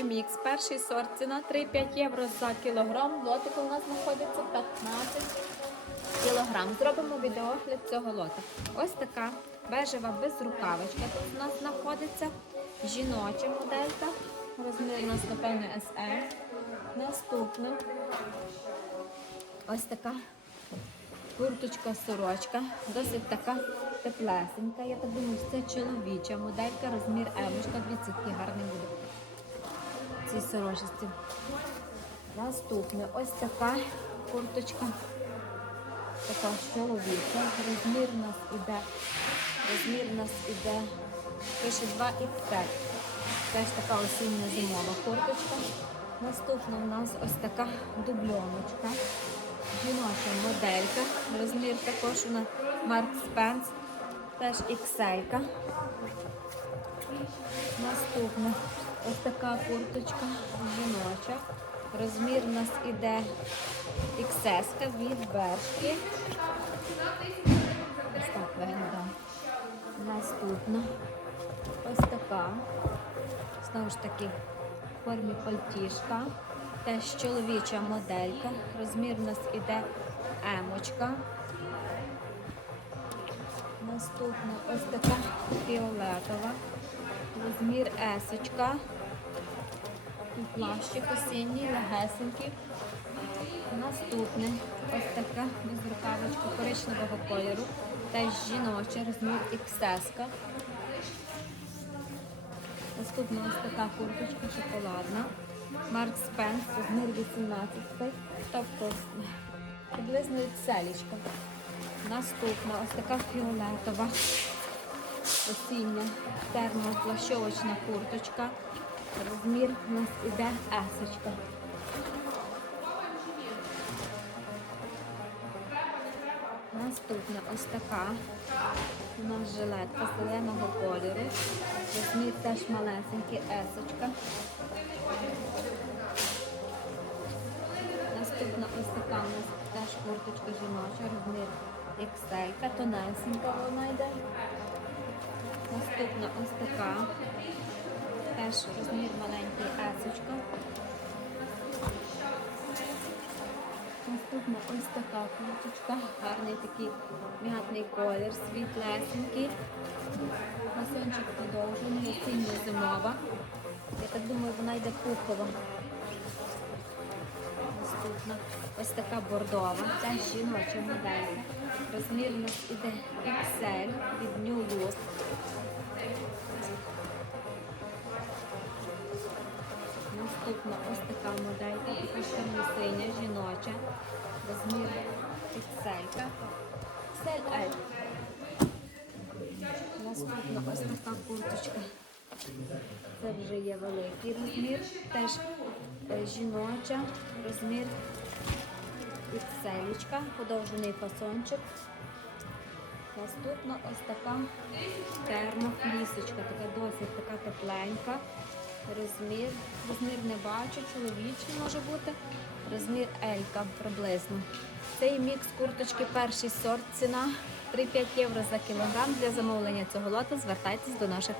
курточки мікс. Перший сорт ціна 3-5 євро за кілограм. Лотик у нас знаходиться 15 кілограм. Зробимо відеогляд цього лота. Ось така бежева безрукавочка. Тут у нас знаходиться жіноча моделька. Розмір у нас, напевно, SL. Наступна ось така курточка сорочка. Досить така теплесенька. Я так думаю, це чоловіча моделька, розмір емочка. Дивіться, який гарний буде. Цій сорочці. Наступне ось така курточка. Така чоловіча. Розмір у нас іде. Розмір у нас іде. Пише 2 XL. Теж така осіння зимова курточка. Наступна у нас ось така дубльоночка. Жіноча моделька. Розмір також у Mark Spence. Теж XL. Наступна ось така курточка жіноча. Розмір у нас іде XS від Бершки. Ось так виглядає. Наступна ось така. Знову ж таки, в формі пальтішка. Теж чоловіча моделька. Розмір у нас іде емочка. Наступна ось така фіолетова. Розмір есочка. Плащик осінній, легесенький. Наступне ось така безрукавочка коричневого кольору. Теж жіноча, розмір XS. Наступна ось така курточка шоколадна. Марк Спенс, розмір 18. Тобто приблизно селічка. Наступна ось така фіолетова осіння термоплащовочна курточка. Розмір у нас іде есочка. Наступна ось така. У нас жилетка зеленого кольору. Розмір теж малесенький, есочка. Ось така у нас теж курточка жіноча, розмір XL, тонесенька вона йде. Наступна ось така. Теж розмір маленький есочка. Наступна ось така курточка, гарний такий м'ятний колір, світлесенький. Фасончик подовжений, осінньо зимова. Я так думаю, вона йде пухова. Наступна ось така бордова, це жіноча моделька. Розмір у нас іде XL від New Look. Наступна ось така моделька, також темно-синя, жіноча. Розмір XL. XL. Наступна ось така курточка. Це вже є великий розмір. Теж е, жіноча, розмір XL, подовжений фасончик. Наступна ось така термофлісочка, така досить така тепленька. Розмір, розмір не бачу, чоловічий може бути. Розмір Елька приблизно. Цей мікс курточки перший сорт. Ціна 3-5 євро за кілограм. Для замовлення цього лоту звертайтесь до наших